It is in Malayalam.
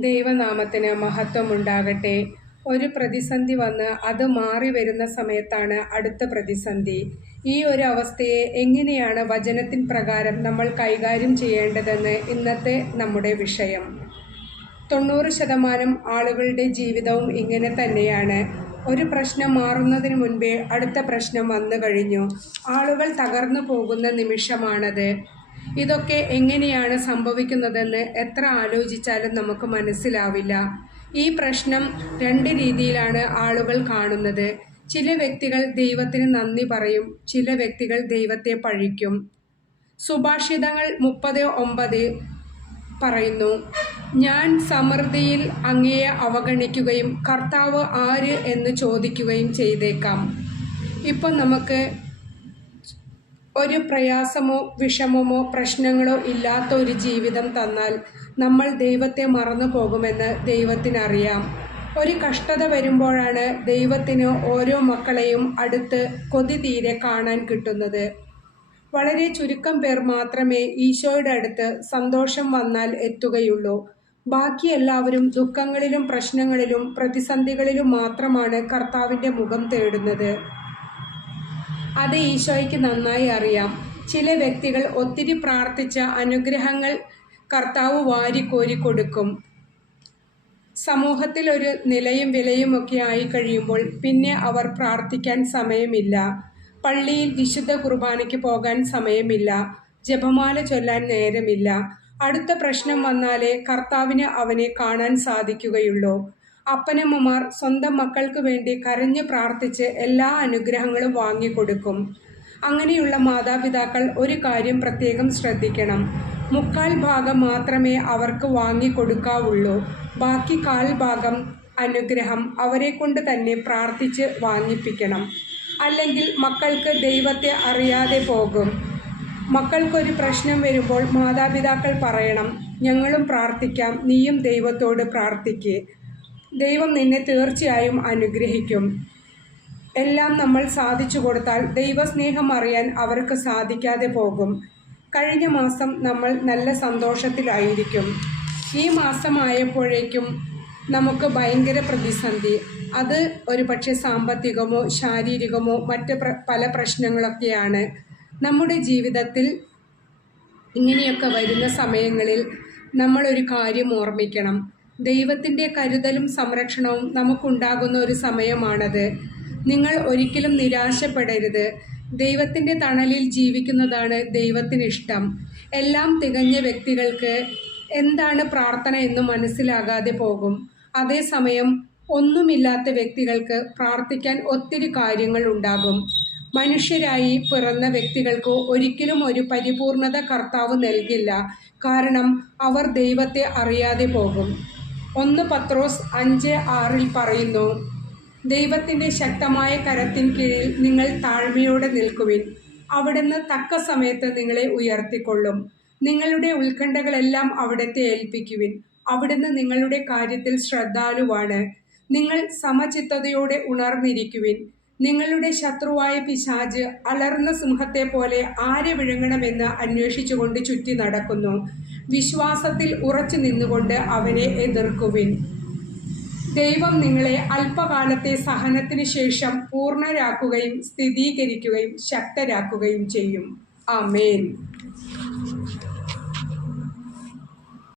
ദൈവനാമത്തിന് മഹത്വമുണ്ടാകട്ടെ. ഒരു പ്രതിസന്ധി വന്ന് അത് മാറി വരുന്ന സമയത്താണ് അടുത്ത പ്രതിസന്ധി. ഈ ഒരു അവസ്ഥയെ എങ്ങനെയാണ് വചനത്തിൻ പ്രകാരം നമ്മൾ കൈകാര്യം ചെയ്യേണ്ടതെന്ന് ഇന്നത്തെ നമ്മുടെ വിഷയം. തൊണ്ണൂറ് ശതമാനം ആളുകളുടെ ജീവിതവും ഇങ്ങനെ തന്നെയാണ്. ഒരു പ്രശ്നം മാറുന്നതിന് മുൻപേ അടുത്ത പ്രശ്നം വന്നു കഴിഞ്ഞു. ആളുകൾ തകർന്നു പോകുന്ന നിമിഷമാണത്. ഇതൊക്കെ എങ്ങനെയാണ് സംഭവിക്കുന്നതെന്ന് എത്ര ആലോചിച്ചാലും നമുക്ക് മനസ്സിലാവില്ല. ഈ പ്രശ്നം രണ്ട് രീതിയിലാണ് ആളുകൾ കാണുന്നത്. ചില വ്യക്തികൾ ദൈവത്തിന് നന്ദി പറയും ചില വ്യക്തികൾ ദൈവത്തെ പഴിക്കും. സുഭാഷിതങ്ങൾ മുപ്പത് ഒമ്പത് പറയുന്നു ഞാൻ സമൃദ്ധിയിൽ അങ്ങയെ അവഗണിക്കുകയും കർത്താവ് ആര് എന്ന് ചോദിക്കുകയും ചെയ്തേക്കാം. ഇപ്പം നമുക്ക് ഒരു പ്രയാസമോ വിഷമമോ പ്രശ്നങ്ങളോ ഇല്ലാത്ത ഒരു ജീവിതം തന്നാൽ നമ്മൾ ദൈവത്തെ മറന്നു പോകുമെന്ന് ദൈവത്തിനറിയാം. ഒരു കഷ്ടത വരുമ്പോഴാണ് ദൈവത്തിന് ഓരോ മക്കളെയും അടുത്ത് കൊതി തീരെ കാണാൻ കിട്ടുന്നത്. വളരെ ചുരുക്കം പേർ മാത്രമേ ഈശോയുടെ അടുത്ത് സന്തോഷം വന്നാൽ എത്തുകയുള്ളൂ. ബാക്കി എല്ലാവരും ദുഃഖങ്ങളിലും പ്രശ്നങ്ങളിലും പ്രതിസന്ധികളിലും മാത്രമാണ് കർത്താവിന്റെ മുഖം തേടുന്നത്. അത് ഈശോയ്ക്ക് നന്നായി അറിയാം. ചില വ്യക്തികൾ ഒത്തിരി പ്രാർത്ഥിച്ച അനുഗ്രഹങ്ങൾ കർത്താവ് വാരിക്കോരി കൊടുക്കും. സമൂഹത്തിൽ ഒരു നിലയും വിലയും ഒക്കെ ആയി കഴിയുമ്പോൾ പിന്നെ അവർ പ്രാർത്ഥിക്കാൻ സമയമില്ല. പള്ളിയിൽ വിശുദ്ധ കുർബാനയ്ക്ക് പോകാൻ സമയമില്ല. ജപമാല ചൊല്ലാൻ നേരമില്ല. അടുത്ത പ്രശ്നം വന്നാലേ കർത്താവിന് അവനെ കാണാൻ സാധിക്കുകയുള്ളൂ. അപ്പനമ്മമാർ സ്വന്തം മക്കൾക്ക് വേണ്ടി കരഞ്ഞു പ്രാർത്ഥിച്ച് എല്ലാ അനുഗ്രഹങ്ങളും വാങ്ങിക്കൊടുക്കും. അങ്ങനെയുള്ള മാതാപിതാക്കൾ ഒരു കാര്യം പ്രത്യേകം ശ്രദ്ധിക്കണം. മുക്കാൽ ഭാഗം മാത്രമേ അവർക്ക് വാങ്ങിക്കൊടുക്കാവുള്ളൂ. ബാക്കി കാൽ ഭാഗം അനുഗ്രഹം അവരെ കൊണ്ട് തന്നെ പ്രാർത്ഥിച്ച് വാങ്ങിപ്പിക്കണം. അല്ലെങ്കിൽ മക്കൾക്ക് ദൈവത്തെ അറിയാതെ പോകും. മക്കൾക്കൊരു പ്രശ്നം വരുമ്പോൾ മാതാപിതാക്കൾ പറയണം ഞങ്ങളും പ്രാർത്ഥിക്കാം നീയും ദൈവത്തോട് പ്രാർത്ഥിക്ക്. ദൈവം നിന്നെ തീർച്ചയായും അനുഗ്രഹിക്കും. എല്ലാം നമ്മൾ സാധിച്ചു കൊടുത്താൽ ദൈവസ്നേഹം അറിയാൻ അവർക്ക് സാധിക്കാതെ പോകും. കഴിഞ്ഞ മാസം നമ്മൾ നല്ല സന്തോഷത്തിലായിരിക്കും. ഈ മാസമായപ്പോഴേക്കും നമുക്ക് ഭയങ്കര പ്രതിസന്ധി. അത് ഒരു പക്ഷേ സാമ്പത്തികമോ ശാരീരികമോ മറ്റ് പല പ്രശ്നങ്ങളൊക്കെയാണ്. നമ്മുടെ ജീവിതത്തിൽ ഇങ്ങനെയൊക്കെ വരുന്ന സമയങ്ങളിൽ നമ്മളൊരു കാര്യം ഓർമ്മിക്കണം. ദൈവത്തിന്റെ കരുതലും സംരക്ഷണവും നമുക്കുണ്ടാകുന്ന ഒരു സമയമാണത്. നിങ്ങൾ ഒരിക്കലും നിരാശപ്പെടരുത്. ദൈവത്തിന്റെ തണലിൽ ജീവിക്കുന്നതാണ് ദൈവത്തിന് ഇഷ്ടം എല്ലാം തികഞ്ഞ വ്യക്തികൾക്ക് എന്താണ് പ്രാർത്ഥന എന്ന് മനസ്സിലാകാതെ പോകും. അതേസമയം ഒന്നുമില്ലാത്ത വ്യക്തികൾക്ക് പ്രാർത്ഥിക്കാൻ ഒത്തിരി കാര്യങ്ങൾ ഉണ്ടാകും. മനുഷ്യരായി പിറന്ന വ്യക്തികൾക്ക് ഒരിക്കലും ഒരു പരിപൂർണത കർത്താവ് നൽകില്ല. കാരണം അവർ ദൈവത്തെ അറിയാതെ പോകും. ഒന്ന് പത്രോസ് അഞ്ച് ആറിൽ പറയുന്നു ദൈവത്തിന്റെ ശക്തമായ കരത്തിൻ കീഴിൽ നിങ്ങൾ താഴ്മയോടെ നിൽക്കുവിൻ. അവിടുന്ന് തക്ക സമയത്ത് നിങ്ങളെ ഉയർത്തിക്കൊള്ളും. നിങ്ങളുടെ ഉത്കണ്ഠകളെല്ലാം അവിടത്തെ ഏൽപ്പിക്കുവിൻ. അവിടുന്ന് നിങ്ങളുടെ കാര്യത്തിൽ ശ്രദ്ധാലുവാണ്. നിങ്ങൾ സമചിത്തതയോടെ ഉണർന്നിരിക്കുവിൻ. നിങ്ങളുടെ ശത്രുവായ പിശാജ് അലർന്ന സിംഹത്തെ പോലെ ആരെ വിഴുങ്ങണമെന്ന് അന്വേഷിച്ചുകൊണ്ട് ചുറ്റി നടക്കുന്നു. വിശ്വാസത്തിൽ ഉറച്ചു നിന്നുകൊണ്ട് അവരെ എതിർക്കുവിൻ. ദൈവം നിങ്ങളെ അല്പകാലത്തെ സഹനത്തിന് ശേഷം പൂർണരാക്കുകയും സ്ഥിരീകരിക്കുകയും ശക്തരാക്കുകയും ചെയ്യും. ആമേൻ.